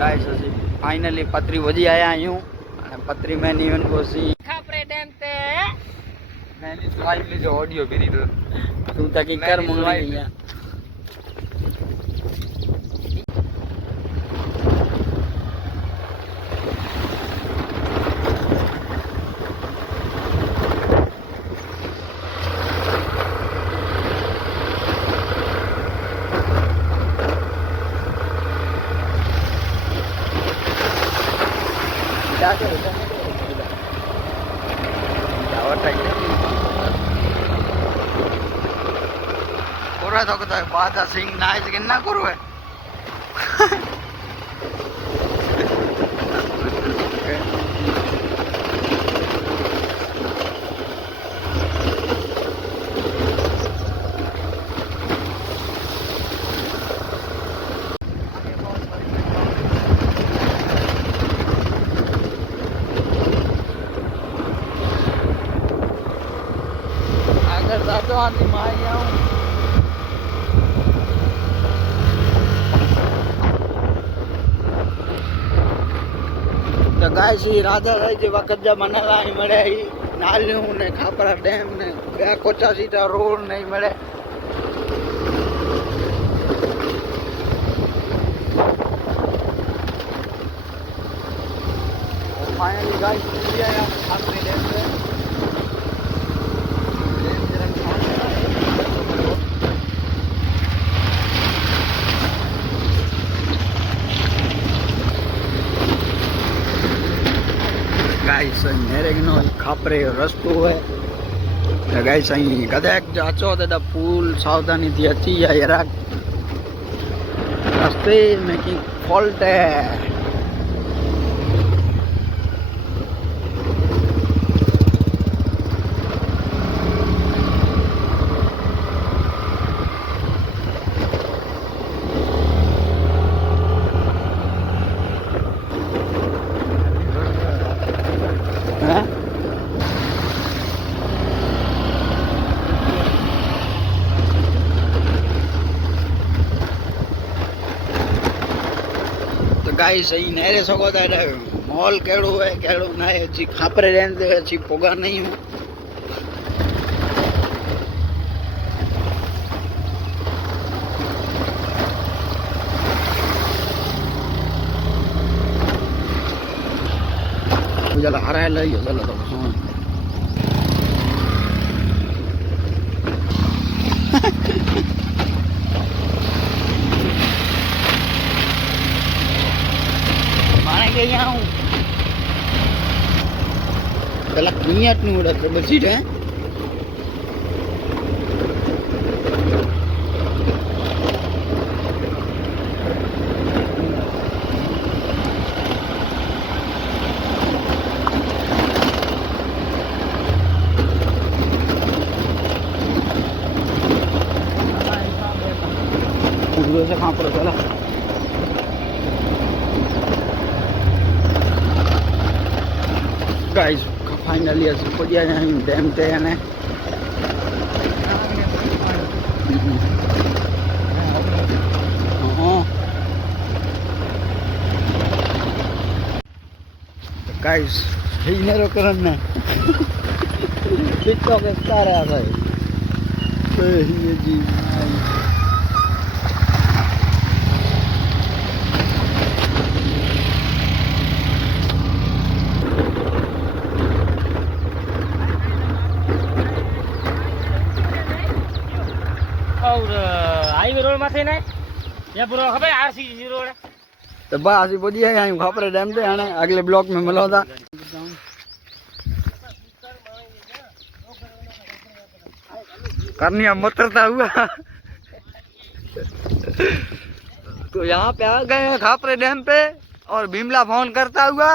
Guys ਅਸੀਂ finally पत्री वजी आया हूं અને पत्री में नीवन कोसी खापरे डैम ते मैंने स्वाइप ले जो ऑडियो भी तो तू तक कर मंगनी है तो बात सिंह नाइस कितना करू है अगर जातो आदमी मार आऊं तो गाइस राजा राज वक्त जा मनाला ही मळे ही नालियों ने खापरा डैम ने बया कोचा सीटा रोड नहीं मळे फाइनली गाइस पहुंच गए हम खापरे डैम पे गाइस मेरे नो खापरे रस्तो है तो गाइस अहीं कदेक अचो तो फूल सावधानी थी अची या यार रस्ते में की फॉल्ट है गाइस सही नहरे सको था मॉल केड़ो है केड़ो ना है जी खापरे रहते अच्छी पोगा नहीं हूँ जला हरा है लई जला तो सुन पहला किनियत नु उड़ा ट्रिपल सीट है से कहाँ पर चला गाइस फाइनली असं पहुंच गए हैं डैम पे ने गाइस ही ने रो करन ने टिकटॉक स्टार है भाई तो ये जी और हाईवे रोड माथे ना या पूरा खबर आरसीसी रोड है तो बस पहुंची है यहाँ खापरे डैम पे आने अगले ब्लॉक में मिलो था करनी उतरता हुआ तो यहाँ पे आ गए हैं खापरे डैम पे और भीमला फोन करता हुआ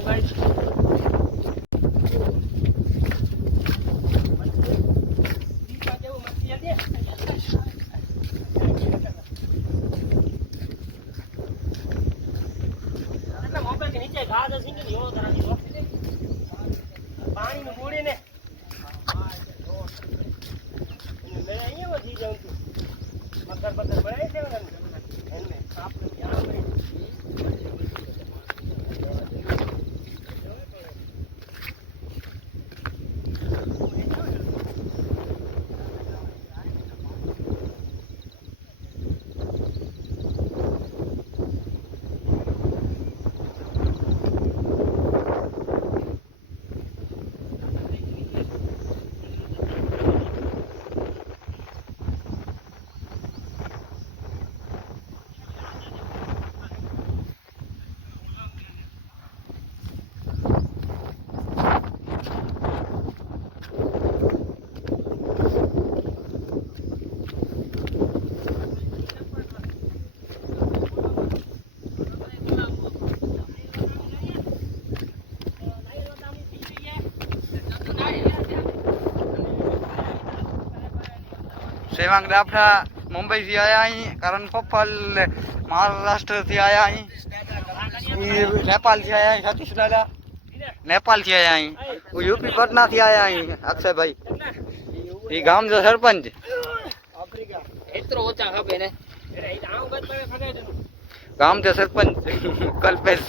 बताऊं गाइस। મોબાઈલ કે નીચે ઘા જશે કે એવો તરાજી પાણી નું ગોળી ને મેં અહીંયા વધી જાઉં છું મકર બકર બનાવી છે એને આપણે ક્યાં કરી सेवांग दाफड़ा मुंबई से आया ही करण पप्पल महाराष्ट्र से आया ही नेपाल से आया ही सतीश दादा नेपाल से आया ही वो यूपी पटना से आया ही अक्षय भाई ये गांव जो सरपंच गांव जो सरपंच कल्पेश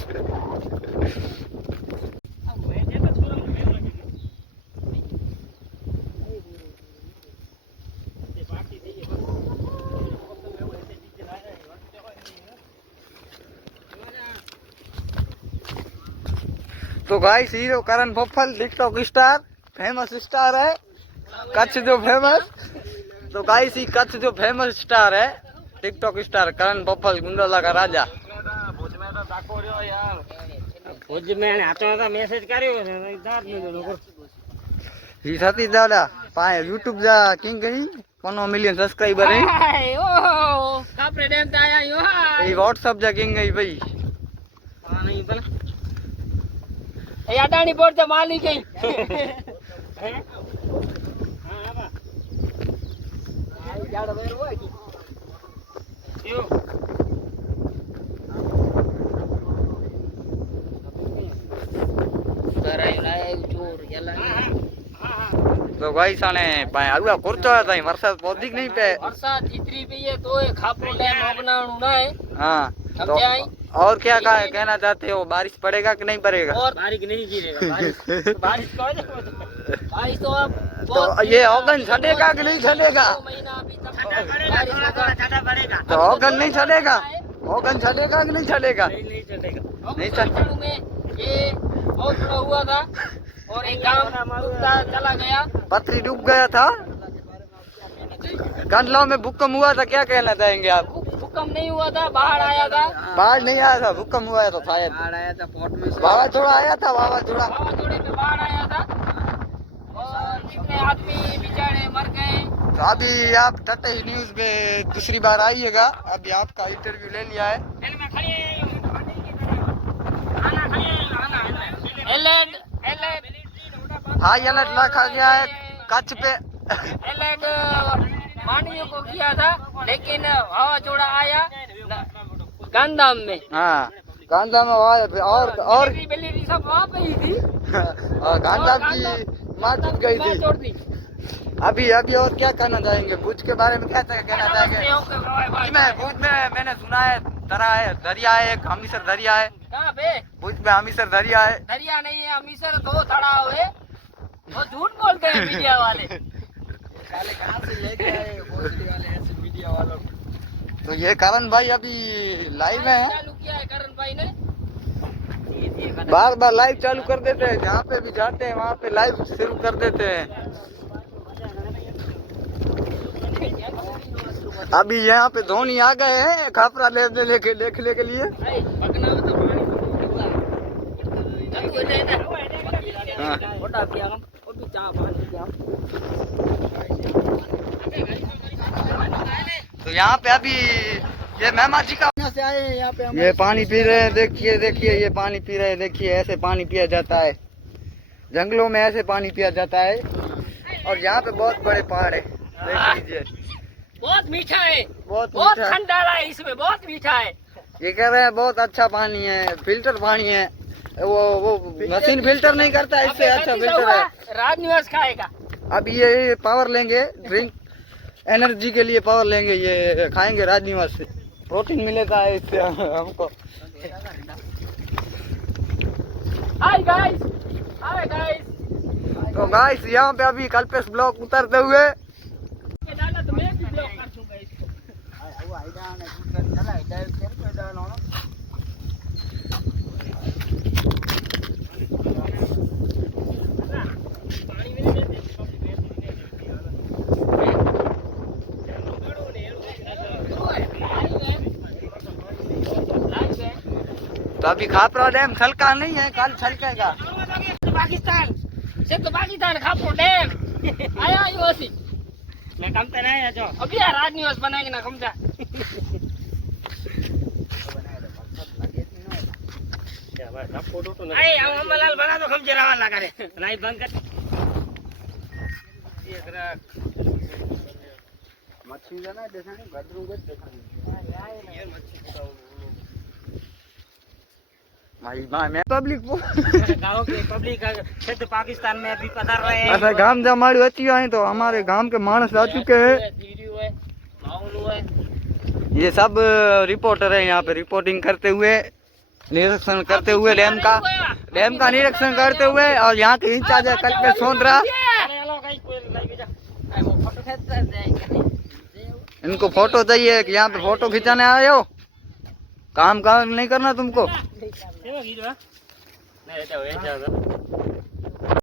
तो guys hero Karan Pappal TikTok star famous star है कच्छ जो फेमस तो गाइस ही कच्छ जो फेमस स्टार है टिकटॉक स्टार करण पप्पल गुंडोला का राजा ભુજ મેં આતો તો મેસેજ કર્યો દાદ નો લોકો ही सती दादा पाए यूट्यूब जा किंग गई 1 मिलियन सब्सक्राइबर है ओ કાપરે ડેમ તા આયા યો ये व्हाट्सएप जा किंग गई भाई હા નહીં ભલે એ અડાણી બોર્ડ તો માલી ગઈ હે હા આવા આ જાડ વેર હોય કે યો કરાય લાય જોર યલા तो गाइस आने पाए आगुआ कुर्तो है ताई वरसाद पौधिक नहीं पे વરસાદ ઇતરી પીએ તોય ખાપરો ડેમ અપનાવણું નાય हाँ तो સમજાય और क्या कहना चाहते हो बारिश पड़ेगा कि नहीं पड़ेगा और बारिश नहीं गिरेगा बारिश कहो बारिश तो अब तो ये औगन छड़ेगा कि नहीं छड़ेगा महीना अभी तक बारिश पड़ेगा तो औगन नहीं छड़ेगा औगन छड़ेगा कि नहीं छड़ेगा नहीं चलेगा नहीं चल में ये बहुत बड़ा हुआ था और एक गांव डूबता चला गया पथरी डूब गया था कंडला में भूकंप हुआ था क्या कहना चाहेंगे आप भूकंप नहीं हुआ था बाढ़ आया था बाढ़ नहीं आया था भूकंप हुआ था शायद बाढ़ आया था पोर्ट में वावाझोड़ा आया था वावाझोड़ा वावाझोड़े में बाढ़ आया था और कितने आदमी बेचारे मर गए तो अभी आप टटे न्यूज में दूसरी बार आइएगा अभी आपका इंटरव्यू ले लिया है हाई अलर्ट रखा गया है कच्छ पे अलर्ट मानवीय को किया था लेकिन वावाझोड़ा आया गांधाम में हाँ गांधा में और बिल्ली सब वहाँ पे ही थी और गांधा की माँ डूब गई थी छोड़ दी अभी अभी और क्या कहना चाहेंगे भुज के बारे में क्या कहना चाहेंगे भुज में मैंने सुना है दरिया है एक हमीसर दरिया है कहाँ पे भुज में हमीसर दरिया है दरिया नहीं है हमीसर 2 तालाब है वो झूठ बोलते हैं मीडिया वाले कहाँ से लेके आए भोसड़ी वाले ऐसे मीडिया वालों तो ये करण भाई अभी लाइव है चालू किया है करण भाई ने बार बार लाइव चालू कर देते हैं जहाँ पे भी जाते हैं वहाँ पे लाइव शुरू कर देते हैं अभी यहाँ पे धोनी आ गए हैं खापरा देखने के लिए हाँ। तो यहाँ पे अभी ये मेहमान जी का से आए हैं यहाँ पे हम। ये पानी पी रहे हैं, देखिए देखिए ये पानी पी रहे हैं, देखिए ऐसे पानी पिया जाता है, जंगलों में ऐसे पानी पिया जाता है। और यहाँ पे बहुत बड़े पहाड़ है, देख लीजिए। बहुत मीठा है, बहुत बहुत मीठा। ठंडा है इसमें, बहुत मीठा है। ये कह रहे हैं बहुत अच्छा पानी है, फिल्टर पानी है। वो मशीन फिल्टर नहीं करता है, इससे अच्छा फिल्टर है। राजनिवास खाएगा। अब ये पावर लेंगे, ड्रिंक एनर्जी के लिए पावर लेंगे, ये खाएंगे राजनिवास से, प्रोटीन मिलेगा है इससे हमको। Hi guys, hi guys. तो गाइस यहाँ पे अभी कल्पेश ब्लॉक उतरते हुए डाला तो मैं भी ब्लॉक कर दूंगा इसको। तो अभी खापरा डैम छलका नहीं है, कल छलकेगा। पाकिस्तान से तो पाकिस्तान खापरो डैम आया योसी मैं कम पे नहीं है जो अभी यार राजनिवास बनाएंगे ना कम जा। फोटो तो नहीं हम अम्मालाल बना दो, हम जरा वाला करे लाइव बंद कर। ये जरा मच्छी जाना देखा नहीं, भद्रू को देखा नहीं ये मच्छी बताओ भाई। मैं पब्लिक गाँव के पब्लिक क्षेत्र पाकिस्तान में अभी पधार रहे हैं। ऐसा गांव जब हमारी होती है तो हमारे गांव के मानस आ चुके हैं। ये सब रिपोर्टर है, यहाँ पे रिपोर्टिंग करते हुए, निरीक्षण करते हुए डैम का निरीक्षण करते हुए। और यहाँ के इंचार्ज है कल्पेश सोंदरा, इनको फोटो चाहिए कि यहाँ पे फोटो खिंचाने आए हो, काम नहीं करना तुमको। नहीं